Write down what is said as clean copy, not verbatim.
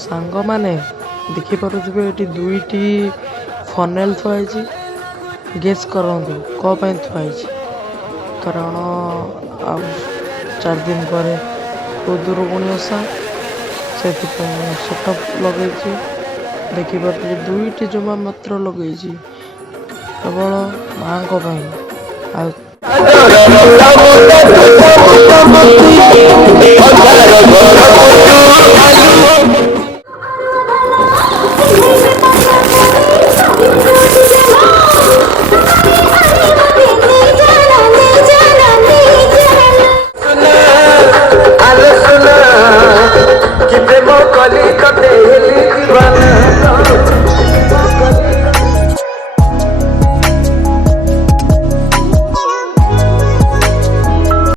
सांग माने देखिपे ये दुईटी फनेल थुआई गेस करंतु कौन थुआई कारण आ 4 दिन पर खुदुरुकुणी ओषा से सेटअप लगे देखिपे दुईटी जमा मात्र लगे केवल माँ को